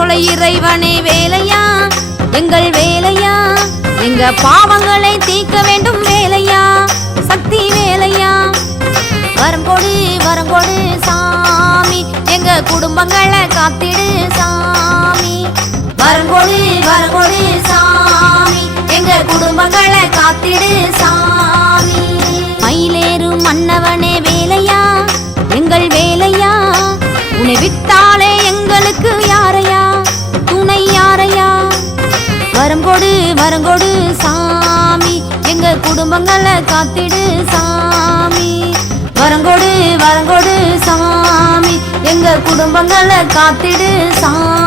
சொல்ல இறைவனே வேலையா எங்கள் வேலையா எங்க பாவங்களை தீர்க்க வேண்டும் வேலையா சக்தி வேலையா வரங்கொடு சாமி எங்க குடும்பங்களை காத்திடு சாமி வரங்கொடு சாமி எங்க குடும்பங்களை காத்திடு சாமி மயிலேறும் மன்னவனே வேலையா எங்கள் வேலையா உன்னை விட்டாலே எங்களுக்கு யாரையா துணை யாரையா வரங்கொடு சாமி எங்க குடும்பங்களை காத்திடு சாமி வரங்கொடு சாமி எங்க குடும்பங்களை காத்திடு சாமி